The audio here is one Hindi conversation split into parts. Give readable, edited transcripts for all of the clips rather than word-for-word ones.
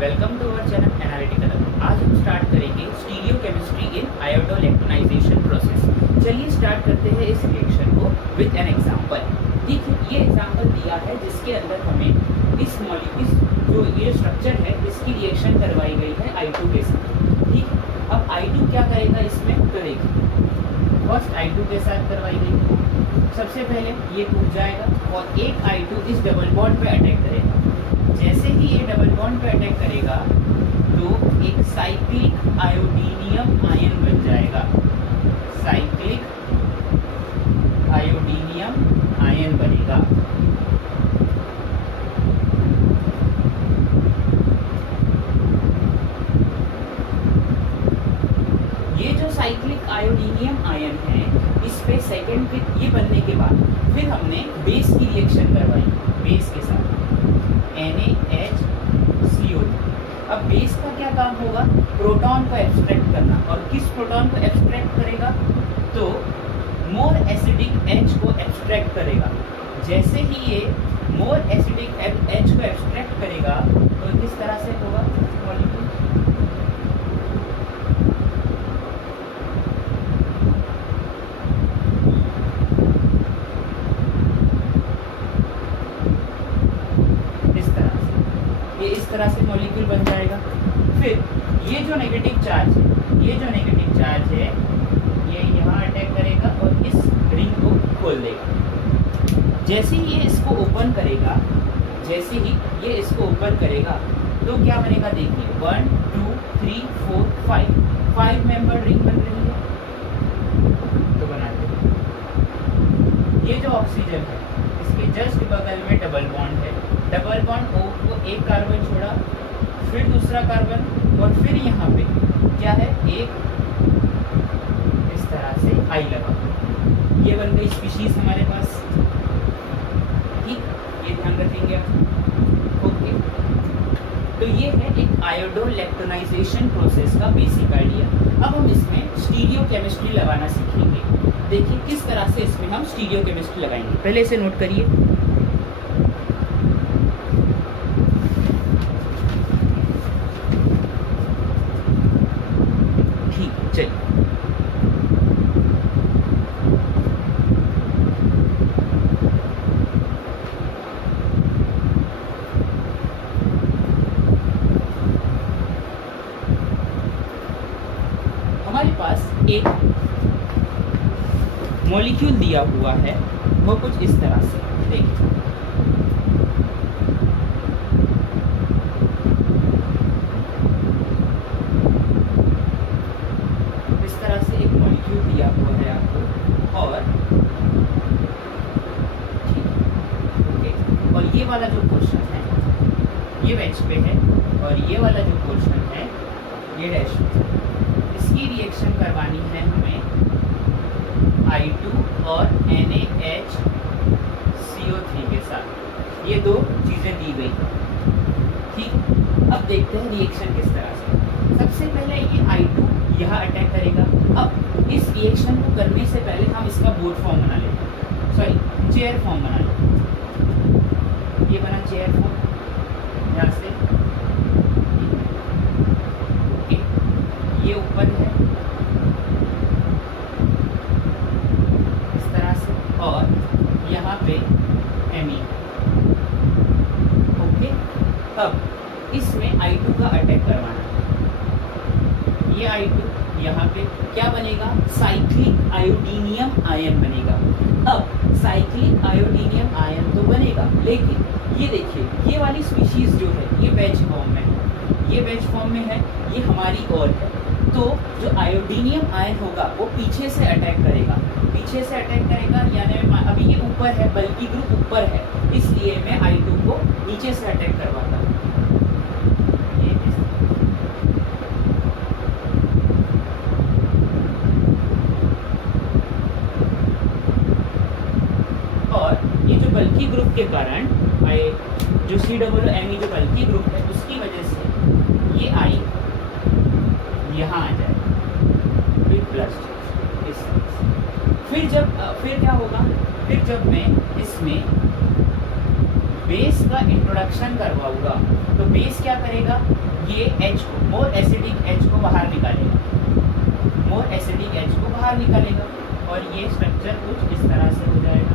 Welcome to our channel analytical. आज हम स्टार्ट करेंगे स्टीरियो केमिस्ट्री इन आयोडोइलेक्ट्रोनाइजेशन प्रोसेस। चलिए स्टार्ट करते हैं इस रिएक्शन को विद एन एग्जांपल। देखिए ये एग्जांपल दिया है जिसके अंदर हमें इस मॉलिक्यूल जो ये स्ट्रक्चर है इसकी रिएक्शन करवाई गई है I2 के साथ। ठीक है, अब I2 क्या करेगा इसमें, तो देखिए फर्स्ट I2 के साथ करवाई गई है। सबसे पहले ये टूट जाएगा और एक I2 इस डबल बॉन्ड पे अटैक करेगा। जैसे ही ये डबल बॉन्ड पे अटैक करेगा तो एक साइक्लिक आयोडीनियम आयन बन जाएगा। साइक्लिक आयोडीनियम आयन बनेगा। ये जो साइक्लिक आयोडीनियम आयन है इस पे सेकेंड फिर ये बनने के बाद फिर हमने बेस की रिएक्शन करवाई बेस के साथ NaHCO। अब बेस का क्या काम होगा, प्रोटॉन को एब्स्ट्रैक्ट करना। और किस प्रोटॉन को एब्स्ट्रैक्ट करेगा, तो मोर एसिडिक H को एब्स्ट्रैक्ट करेगा। जैसे ही ये मोर एसिडिक H को एब्स्ट्रैक्ट करेगा तो किस तरह से होगा मॉलिक्यूल, इस तरह से मॉलिक्यूल बन जाएगा। फिर ये जो नेगेटिव चार्ज है ये यहाँ अटैक करेगा और इस रिंग को खोल देगा। जैसे ही ये इसको ओपन करेगा तो क्या बनेगा, देखिए 1 2 3 4 5 मेंबर रिंग बन रही है। तो बनाते हैं ये जो ऑक्सीजन है इसके जस्ट बगल में डबल बॉन्ड है। डबल बॉन्ड O को एक कार्बन छोड़ा, फिर दूसरा कार्बन और फिर यहाँ पे क्या है, एक इस तरह से I लगा। ये बन गई स्पीशीज हमारे पास। ठीक, ये ध्यान रखेंगे आप। ओके, तो ये है एक आयोडोइलेक्ट्रोनाइजेशन प्रोसेस का बेसिक आइडिया। अब हम इसमें स्टीरियो केमिस्ट्री लगाना सीखेंगे। देखिए किस तरह से इसमें हम स्टीरियो केमिस्ट्री लगाएंगे। पहले इसे नोट करिए। हमारे पास एक मॉलिक्यूल दिया हुआ है, वो कुछ इस तरह से देखिए। इस तरह से एक मॉलिक्यूल दिया हुआ है आपको और ओके, और ये वाला जो पोर्शन है ये वेज पे है और ये वाला जो पोर्शन है ये डैश पे। इसकी रिएक्शन करवानी है हमें I2 और NaHCO3 के साथ। ये दो चीज़ें दी गई। ठीक, अब देखते हैं रिएक्शन किस तरह से। सबसे पहले ये I2 यहाँ अटैक करेगा। अब इस रिएक्शन को करने से पहले हम इसका बोर्ड फॉर्म बना लेते हैं, सॉरी चेयर फॉर्म बना लेते हैं। ये बना चेयर फॉर्म यहाँ से, ये ऊपर है इस तरह से और यहाँ पे Me। ओके, अब इसमें I2 का अटैक करवाना है। ये I2 यहाँ पे क्या बनेगा, साइक्लिक आयोडीनियम आयन बनेगा। अब साइक्लिक आयोडीनियम आयन तो बनेगा, लेकिन ये देखिए ये वाली स्पीशीज जो है ये वेज फॉर्म में है, ये वेज फॉर्म में है, ये हमारी और है। तो जो आयोडीनियम आयन होगा वो पीछे से अटैक करेगा, यानी अभी ये ऊपर है, बल्कि ग्रुप ऊपर है, इसलिए मैं I2 को नीचे से अटैक करवाता हूँ। और ये जो बल्कि ग्रुप के कारण जो COOMe जो बल्कि ग्रुप है उसकी वजह से ये I यहाँ आ जाए विद प्लस। फिर क्या होगा, फिर जब मैं इसमें बेस का इंट्रोडक्शन करवाऊंगा तो बेस क्या करेगा, ये H को, मोर एसिडिक H को बाहर निकालेगा, मोर एसिडिक H को बाहर निकालेगा और ये स्ट्रक्चर कुछ इस तरह से हो जाएगा।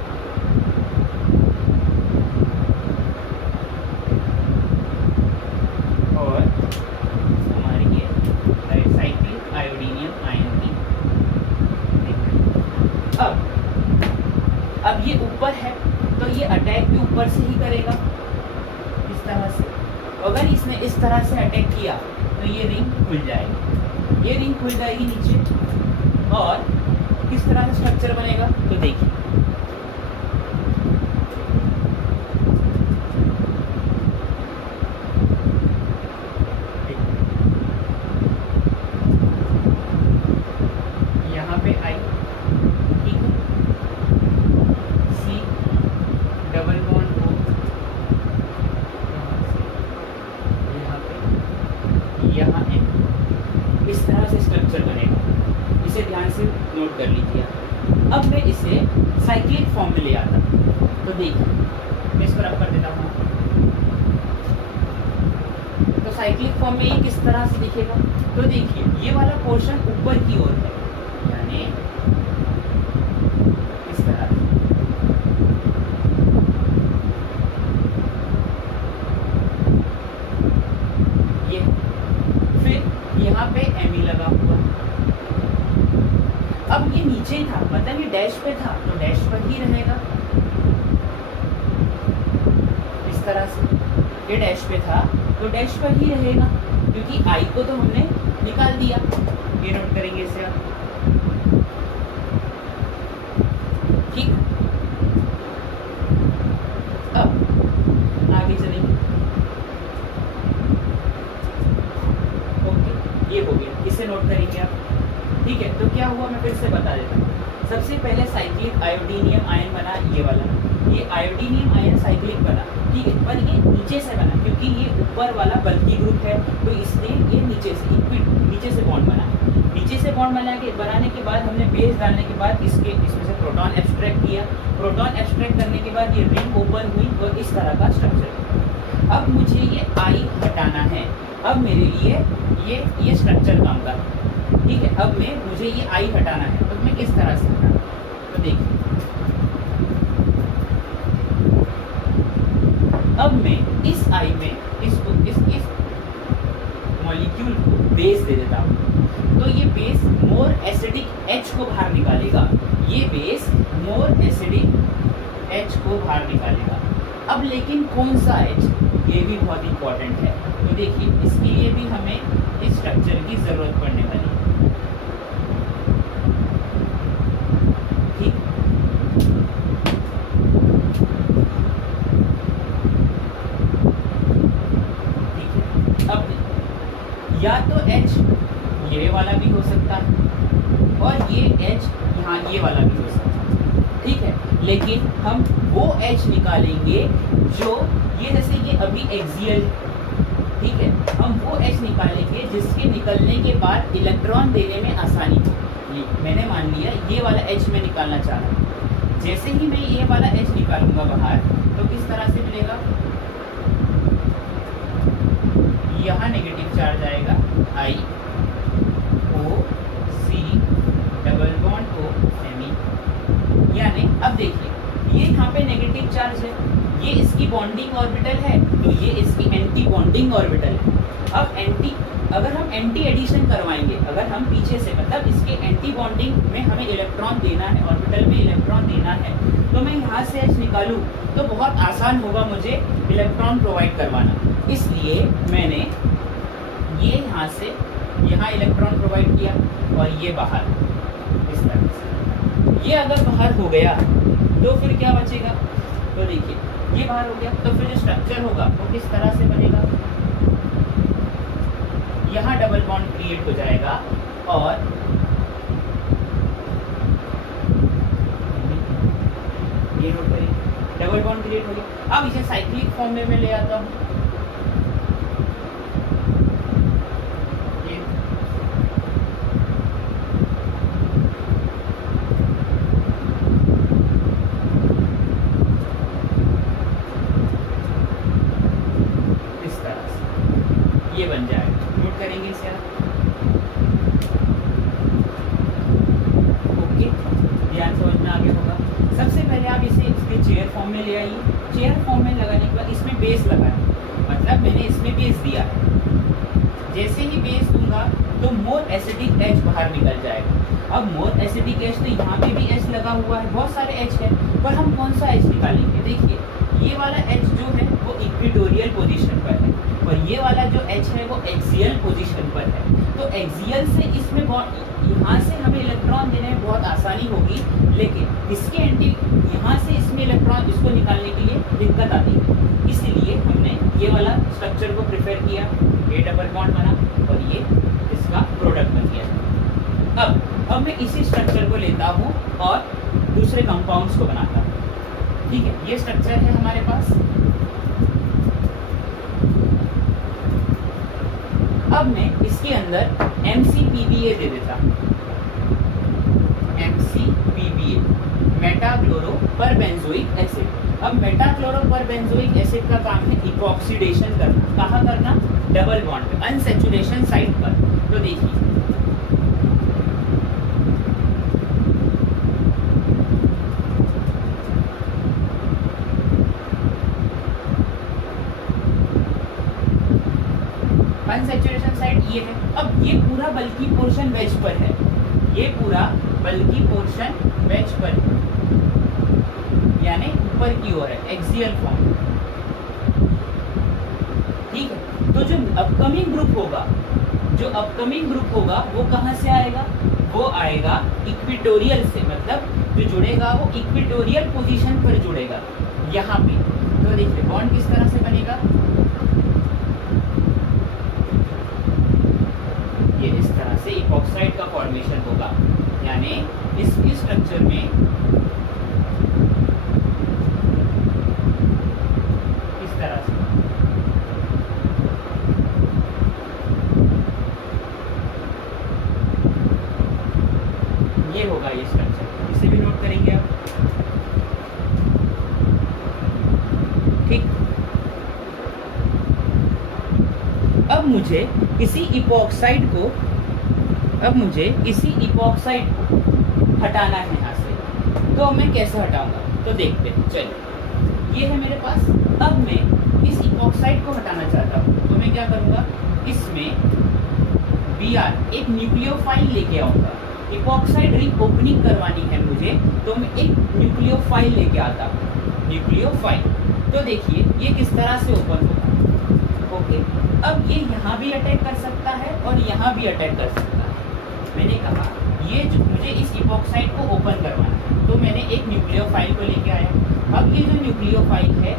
और हमारी ये साइक्लिक आयोडीनियम आयन की, अब ये ऊपर है तो ये अटैक भी ऊपर से ही करेगा इस तरह से। अगर इसने इस तरह से अटैक किया तो ये रिंग खुल जाएगी, ये रिंग खुल जाएगी नीचे। और किस तरह से स्ट्रक्चर बनेगा तो देखिए, यहाँ पे आई, ठीक है, सी डबल बॉन्ड O, यहाँ पे, यहाँ N, इस तरह से स्ट्रक्चर बनेगा। इसे ध्यान से नोट कर लीजिए। अब मैं इसे साइक्लिक फॉर्म में ले आता तो देखिए, मैं इसको रब कर देता हूँ। तो साइक्लिक फॉर्म में ये किस तरह से दिखेगा तो देखिए, ये वाला पोर्शन ऊपर की ओर है, यानी इस तरह से। ये फिर यहाँ पे Me लगा हुआ। अब ये नीचे था, मतलब ये डैश पे था तो डैश पर ही रहेगा इस तरह से। ये डैश पे था तो डैश पर ही रहेगा, क्योंकि I को तो हमने निकाल दिया। ये नोट करेंगे इसे आप, ठीक। अब आगे चलेंगे। ओके, ये हो गया, इसे नोट करेंगे आप, ठीक है। तो क्या हुआ मैं फिर से बता देता हूँ। सबसे पहले साइक्लिक आयोडीनियम आयन बना, ये वाला, ये आयोडीनियम आयन साइक्लिक बना, ठीक है। पर ये नीचे से बना, क्योंकि ये ऊपर वाला बल्कि ग्रुप है तो इसलिए ये नीचे से बॉन्ड बना। नीचे से बॉन्ड बनाने के बाद हमने बेस डालने के बाद इसमें से प्रोटॉन एब्स्ट्रैक्ट किया। प्रोटॉन एब्स्ट्रैक्ट करने के बाद ये रिंग ओपन हुई और इस तरह का स्ट्रक्चर। अब मुझे ये I हटाना है, अब मेरे लिए ये स्ट्रक्चर काम का, ठीक है। अब मुझे ये I हटाना है तो मैं किस तरह से हटाऊं तो देखिए, अब मैं इस I में इसको इस मॉलिक्यूल को बेस दे देता हूँ तो ये बेस मोर एसिडिक H को बाहर निकालेगा, ये बेस मोर एसिडिक H को बाहर निकालेगा। अब लेकिन कौन सा H, ये भी बहुत इंपॉर्टेंट है। तो देखिए, इसके लिए भी हमें इस स्ट्रक्चर की जरूरत पड़ने वाली है, ठीक। ठीक है, अब या तो H ये वाला भी हो सकता है और ये H यहाँ ये वाला भी हो सकता है, ठीक है। लेकिन हम वो H निकालेंगे जो ये, जैसे ये अभी एक्सियल, ठीक है, हम वो H निकालेंगे जिसके निकलने के बाद इलेक्ट्रॉन देने में आसानी हो। ये मैंने मान लिया ये वाला H मैं निकालना चाह रहा हूँ। जैसे ही मैं ये वाला H निकालूंगा बाहर तो किस तरह से मिलेगा, यहाँ नेगेटिव चार्ज आएगा I O C double bond O Me, यानी अब देखिए ये यहाँ पे नेगेटिव चार्ज है, ये इसकी बॉन्डिंग ऑर्बिटल है तो ये इसकी एंटी बॉन्डिंग ऑर्बिटल है। अब अगर हम एंटी एडिशन करवाएंगे, अगर हम पीछे से, मतलब इसके एंटी बॉन्डिंग में हमें इलेक्ट्रॉन देना है, ऑर्बिटल में इलेक्ट्रॉन देना है, तो मैं यहाँ से H निकालूँ तो बहुत आसान होगा मुझे इलेक्ट्रॉन प्रोवाइड करवाना। इसलिए मैंने ये यहाँ से यहाँ इलेक्ट्रॉन प्रोवाइड किया और ये बाहर इस तरह से। ये अगर बाहर हो गया तो फिर क्या बचेगा तो देखिए, ये बाहर हो गया तो फिर जो स्ट्रक्चर होगा वो किस तरह से बनेगा, यहाँ डबल बॉन्ड क्रिएट हो जाएगा और ये नोट करिए, डबल बॉन्ड क्रिएट हो गया। अब इसे साइक्लिक फॉर्म में मैं ले आता हूँ। ये बन जाएगा। नोट करेंगे इसे आप। ओके, ध्यान समझ में आ गया होगा। सबसे पहले आप इसे इसके चेयर फॉर्म में ले आइए। चेयर फॉर्म में लगाने के बाद इसमें बेस लगाना, मतलब मैंने इसमें बेस दिया है। जैसे ही बेस दूंगा तो मोर एसिडिक एच बाहर निकल जाएगा। अब मोर एसिडिक एच, तो यहाँ पे भी एच लगा हुआ है, बहुत सारे एच है, पर हम कौन सा एच निकालेंगे? देखिए ये वाला एच जो है वो इक्वेटोरियल पोजीशन पर है, और ये वाला जो एच है वो एक्सियल पोजीशन पर है। तो एक्सियल से इसमें यहाँ से हमें इलेक्ट्रॉन देने में बहुत आसानी होगी, लेकिन इसके एंटी यहाँ से इसमें इलेक्ट्रॉन इसको निकालने के लिए दिक्कत आती है। इसलिए हमने ये वाला स्ट्रक्चर को प्रेफर किया, ये डबल बॉन्ड बना और ये इसका प्रोडक्ट बन गया। अब मैं इसी स्ट्रक्चर को लेता हूँ और दूसरे कंपाउंड्स को बनाता हूँ। ठीक है, ये स्ट्रक्चर है हमारे पास। अब मैं इसके अंदर MCPBA दे देता हूँ। MCPBA, metachloro perbenzoic acid. अब मेटाक्लोरो परबेंजोइक एसिड का काम है इपॉक्सीडेशन करना। कहाँ करना? डबल बॉन्ड पे, अनसैचुरेशन साइट पर। तो देखिए अनसैचुरेशन साइट ये है। अब ये पूरा बल्कि पोर्शन वेज पर है, ये पूरा बल्कि पोर्शन वेज पर है, यानी ऊपर की ओर है, एक्सियल फॉर्म। ठीक है, तो जो अपकमिंग ग्रुप होगा वो कहाँ से आएगा? वो आएगा इक्वेटोरियल से, मतलब जो जुड़ेगा वो इक्वेटोरियल पोजीशन पर जुड़ेगा, यहाँ पे। तो देखिए बॉन्ड किस तरह से बनेगा, ये इस तरह से इपॉक्साइड का फॉर्मेशन होगा, यानी इस स्ट्रक्चर में इस तरह से ये होगा, ये स्ट्रक्चर। इसे भी नोट करेंगे आप। ठीक, अब मुझे इसी इपॉक्साइड को हटाना है यहाँ से। तो मैं कैसे हटाऊंगा? तो देखते हैं, चलिए। ये है मेरे पास। अब मैं इस इपॉक्साइड को हटाना चाहता हूँ, तो मैं क्या करूँगा? इसमें Br एक न्यूक्लियोफाइल लेके आऊँगा। इपॉक्साइड रिंग ओपनिंग करवानी है मुझे, तो मैं एक न्यूक्लियोफाइल लेके आता हूँ। न्यूक्लियोफाइल, तो देखिए ये किस तरह से ओपन होगा। ओके, अब ये यहाँ भी अटैक कर सकता है और यहाँ भी अटैक कर सकता है। मैंने कहा ये जो मुझे इस इपॉक्साइड को ओपन करवाना है, तो मैंने एक न्यूक्लियोफाइल को लेके आया। अब ये जो न्यूक्लियोफाइल है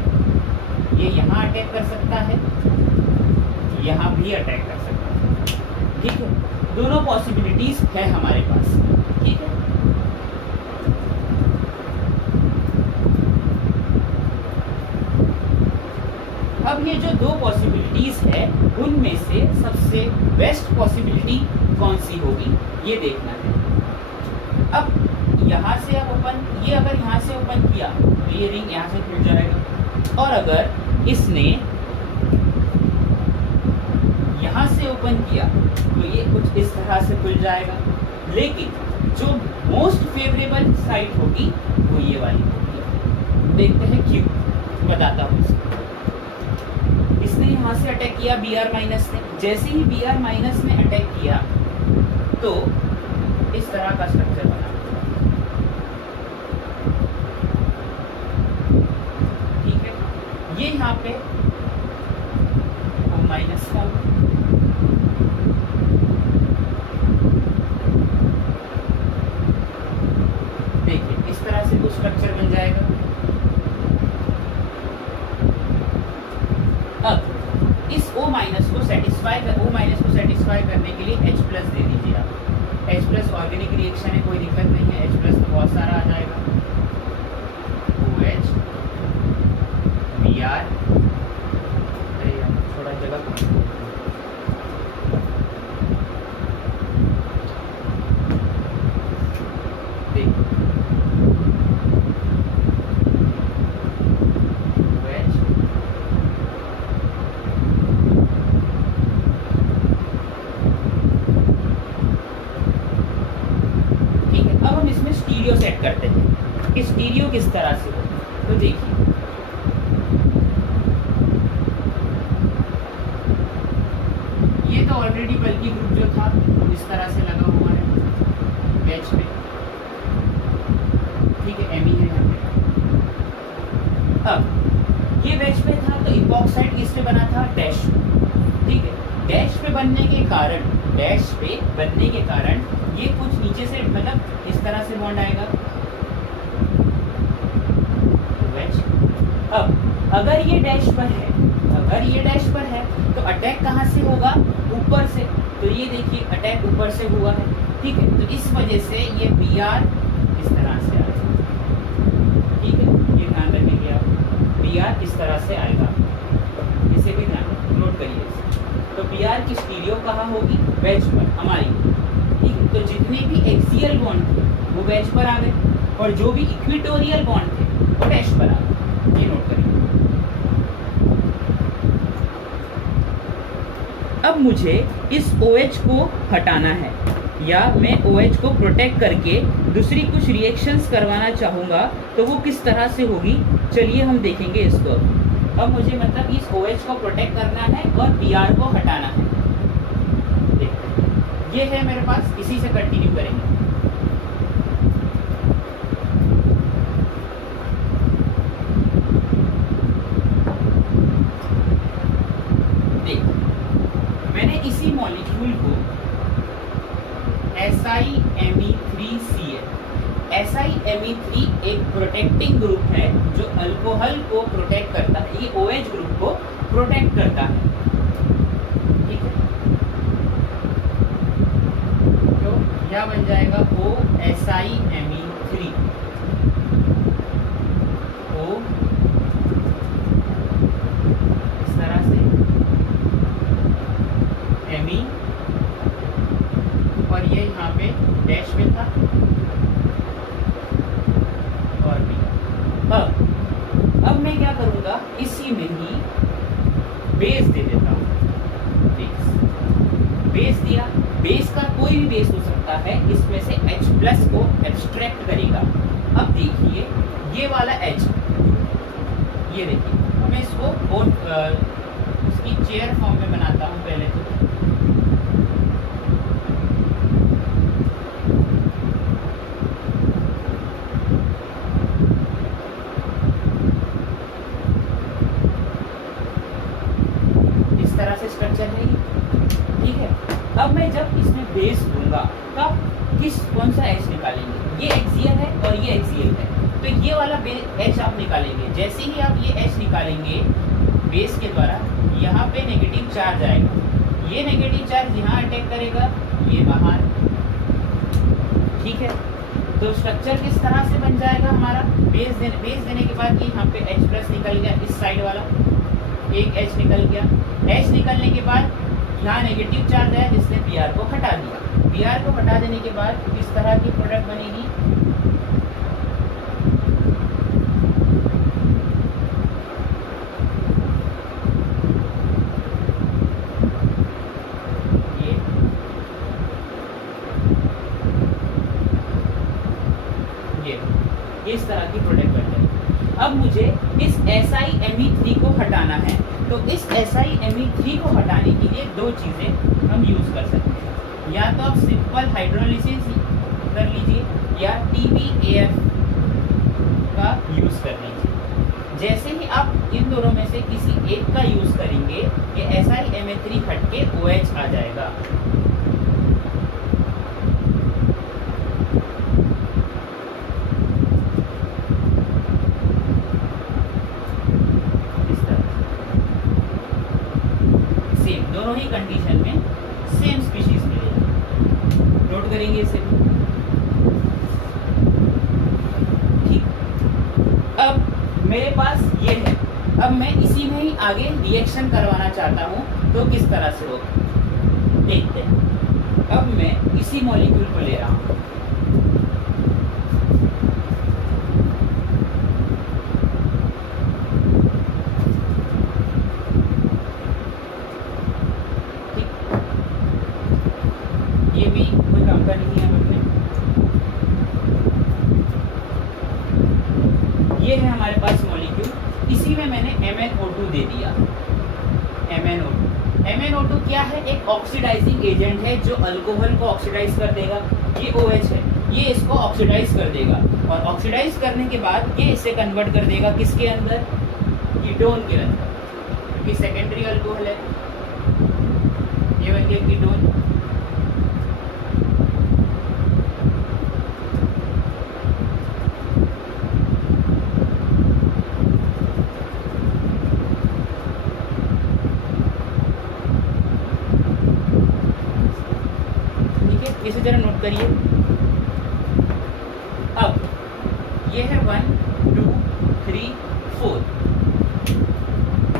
ये यहाँ अटैक कर सकता है, यहाँ भी अटैक कर सकता है। ठीक है, दोनों पॉसिबिलिटीज है हमारे पास। ठीक है, अब ये जो दो पॉसिबिलिटीज है उनमें से सबसे बेस्ट पॉसिबिलिटी कौन सी होगी ये देखना है। अब यहाँ से अब ओपन, ये अगर यहाँ से ओपन किया तो ये रिंग यहाँ से खुल जाएगा, और अगर इसने यहाँ से ओपन किया तो ये कुछ इस तरह से खुल जाएगा। लेकिन जो मोस्ट फेवरेबल साइट होगी वो ये वाली होगी। देखते हैं क्यों, बताता हूँ इसको। इसने यहाँ से अटैक किया Br माइनस ने। जैसे ही Br माइनस ने अटैक किया तो इस तरह का स्ट्रक्चर बना। ठीक है, ये यहाँ पे O माइनस का, देखिए इस तरह से कुछ स्ट्रक्चर बन जाएगा। अब इस O माइनस को सेटिस्फाई करने के लिए H प्लस दे दीजिए आप। H प्लस ऑर्गेनिक रिएक्शन है, कोई दिक्कत नहीं है, H प्लस तो बहुत सारा आ जाएगा। OH Br, अरे यार थोड़ा जगह करते हैं स्टीरियो किस तरह से हो। तो देखिए ये तो ऑलरेडी बल्कि ग्रुप जो था इस तरह से लगा हुआ है वेज पे, ठीक है, एमी है यहाँ पे। अब ये वेज पे था तो इपॉक्साइड किस पे बना था, डैश, ठीक है। डैश पे बनने के कारण ये कुछ नीचे से मतलब इस तरह से बॉन्ड आएगा वेज। अब अगर ये डैश पर है तो अटैक कहाँ से होगा, ऊपर से। तो ये देखिए अटैक ऊपर से हुआ है, ठीक है। तो इस वजह से ये बी आर इस तरह से आएगा, ठीक है, ये ध्यान रखेंगे आप, बी आर इस तरह से आएगा, इसे भी ध्यान नोट करिए। तो बी आर की स्टीरियो कहाँ होगी, वेज पर हमारी, ठीक है। तो जितने भी एक्सियल बॉन्ड थे वो वेज पर आ गए और जो भी इक्विटोरियल बॉन्ड थे वो डैश पर आ गए, ये नोट करेंगे। अब मुझे इस OH को हटाना है या मैं OH को प्रोटेक्ट करके दूसरी कुछ रिएक्शंस करवाना चाहूँगा तो वो किस तरह से होगी, चलिए हम देखेंगे इसको। अब मुझे मतलब इस OH को प्रोटेक्ट करना है और Br को हटाना है। देखो ये है मेरे पास, इसी से कंटिन्यू करेंगे। देखो मैंने इसी मॉलिक्यूल को SiMe3Cl, SiMe3 एक प्रोटेक्टिंग ग्रुप है जो अल्कोहल को प्रोटेक्ट करता है, ये OH ग्रुप को प्रोटेक्ट करता है, ठीक है। तो क्या बन जाएगा OSiMe3, O इस तरह से एमी और ये यहाँ पे डैश पे था और भी। अब मैं क्या करूँगा, इसी में ही बेस दे देता हूँ। बेस दिया, बेस का कोई भी बेस हो सकता है, इसमें से H+ को एब्स्ट्रैक्ट करेगा। अब देखिए ये वाला H, ये देखिए मैं इसको उसकी चेयर फॉर्म में बनाता हूँ पहले तो। इस तरह से स्ट्रक्चर है ये, ठीक है। अब मैं जब इसमें बेस दूंगा तब कौन सा H निकालेंगे, ये एक्सियल है और ये एक्सियल है, तो ये वाला H आप निकालेंगे। जैसे ही आप ये H निकालेंगे बेस के द्वारा, यहाँ पे नेगेटिव चार्ज आएगा, ये नेगेटिव चार्ज यहाँ अटैक करेगा, ये बाहर, ठीक है। तो स्ट्रक्चर किस तरह से बन जाएगा हमारा, बेस देने के बाद ये यहाँ पे H+ निकल गया, इस साइड वाला एक H निकल गया। H निकलने के बाद यहाँ नेगेटिव चार्ज है जिसने Br को हटा दिया। Br को हटा देने के बाद किस तरह की प्रोडक्ट बनेगी, ये इस तरह की प्रोडक्ट बन जाएगी। अब मुझे इस SiMe3 को हटाना है, तो इस SiMe3 को हटाने के लिए दो चीज़ें हम यूज़ कर सकते हैं। या तो आप सिंपल हाइड्रोलिसिस कर लीजिए या TBAF का यूज़ कर लीजिए। जैसे ही आप इन दोनों में से किसी एक का यूज़ करेंगे, ये SiMe3 हट के OH आ जाएगा। दोनों ही कंडीशन में सेम स्पीशीज मिलेगी, नोट करेंगे इसे। ठीक, अब मेरे पास ये है, अब मैं इसी में ही आगे रिएक्शन करवाना चाहता हूँ, तो किस तरह से होगा देखते हैं। अब मैं इसी मॉलिक्यूल को ले रहा हूँ, ये भी कोई काम का नहीं है अपने। एक ऑक्सीडाइजिंग एजेंट है जो अल्कोहल को ऑक्सीडाइज कर देगा। ये OH है, ये इसको ऑक्सीडाइज कर देगा और ऑक्सीडाइज करने के बाद ये इसे कन्वर्ट कर देगा किसके अंदर, कीटोन के अंदर, क्योंकि सेकेंडरी अल्कोहल है। ये बन गया कीटोन। इसे जरा नोट करिए। अब ये है 1 2 3 4,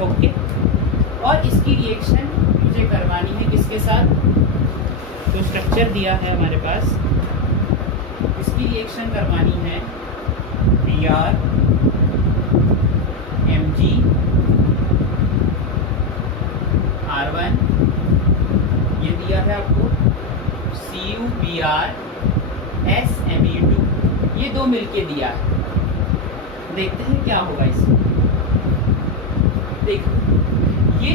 ओके। और इसकी रिएक्शन मुझे करवानी है किसके साथ, तो स्ट्रक्चर दिया है हमारे पास, इसकी रिएक्शन करवानी है Br Mg R1, ये दिया है आपको CuBr SMe2, ये दो मिलके दिया है। देखते हैं क्या होगा इसमें। देखो ये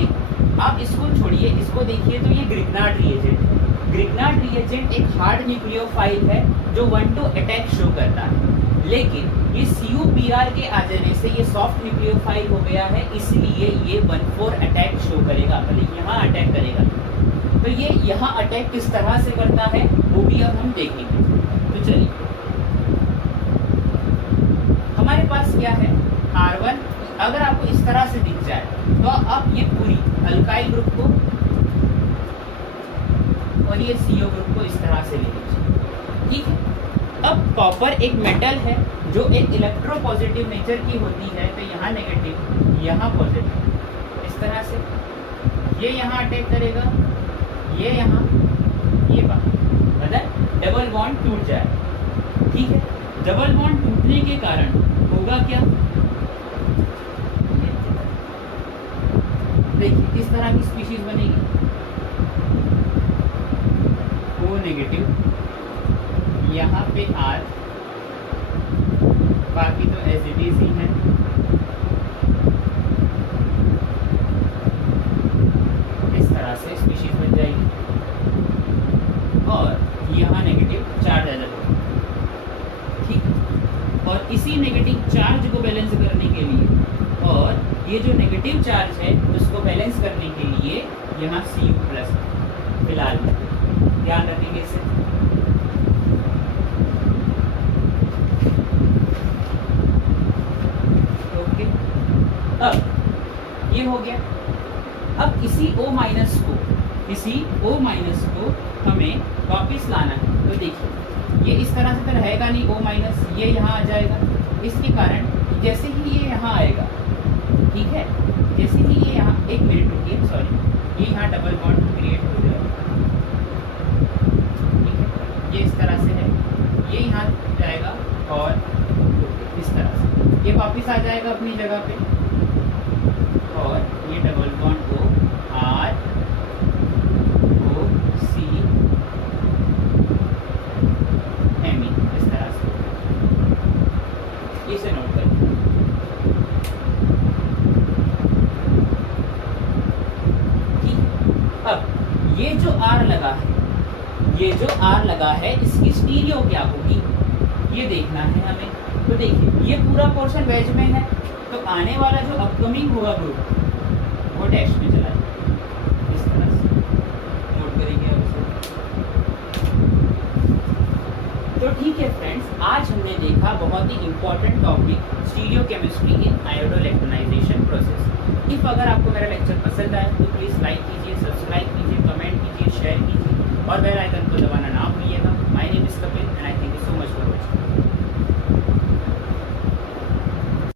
आप इसको छोड़िए, इसको देखिए तो ये ग्रिग्नार्ड रिएजेंट है। ग्रिग्नार्ड रिएजेंट एक हार्ड न्यूक्लियोफाइल है जो 1 to अटैक शो करता है, लेकिन ये CuBr के आ जाने से ये सॉफ्ट न्यूक्लियोफाइल हो गया है, इसलिए ये 1,4 अटैक शो करेगा, मतलब यहाँ अटैक करेगा। तो ये यहाँ अटैक किस तरह से करता है वो भी अब हम देखेंगे। तो चलिए, हमारे पास क्या है R1, अगर आपको इस तरह से दिख जाए तो आप ये पूरी अल्काइल ग्रुप को और ये CO ग्रुप को इस तरह से ले लीजिए, ठीक है। अब कॉपर एक मेटल है जो एक इलेक्ट्रोपॉजिटिव नेचर की होती है, तो यहाँ नेगेटिव यहाँ पॉजिटिव, इस तरह से ये यहाँ अटैक करेगा, ये यहाँ, ये बात, मतलब डबल बॉन्ड टूट जाए, ठीक है। डबल बॉन्ड टूटने के कारण होगा क्या, देखिए किस तरह की स्पीशीज बनेगी, O नेगेटिव, यहाँ पे R, बाकी तो एज इट इज ही है, इस तरह से स्पीशीज बन जाएगी। और यहाँ नेगेटिव चार्ज आ जाएगा, ठीक। और इसी नेगेटिव चार्ज को बैलेंस करने के लिए, और ये जो नेगेटिव चार्ज है उसको बैलेंस करने के लिए यहाँ Cu+, फिलहाल ध्यान रखेंगे इसे। ओके, अब ये हो गया। अब इसी O- को हमें वापस लाना है। तो देखिए ये इस तरह से तो रहेगा नहीं O-, ये यहाँ आ जाएगा, इसके कारण जैसे ही ये यहाँ आएगा, ठीक है, जैसे ही ये यहाँ, एक मिनट रुकिए, सॉरी, ये यहाँ डबल बॉन्ड क्रिएट हो जाएगा, ठीक है, ये इस तरह से है, ये यहाँ जाएगा और इस तरह से ये वापस आ जाएगा अपनी जगह पे, और ये double bond O R O C Me, इस तरह से, इसे नोट करें। अब ये जो R लगा है, ये जो R लगा है, इसकी स्टीरियो क्या होगी ये देखना है हमें। तो देखिए ये पूरा पोर्शन वेज में है, तो आने वाला जो अपकमिंग होगा ग्रुप वो डैश में चला जाएगा, इस तरह से नोट करेंगे अब इसे। तो ठीक है फ्रेंड्स, आज हमने देखा बहुत ही important topic stereochemistry in आयोडोइलेक्ट्रोनाइजेशन process. If अगर आपको मेरा लेक्चर पसंद आए तो प्लीज़ लाइक कीजिए, सब्सक्राइब कीजिए, कमेंट कीजिए, शेयर कीजिए और बेल आइकन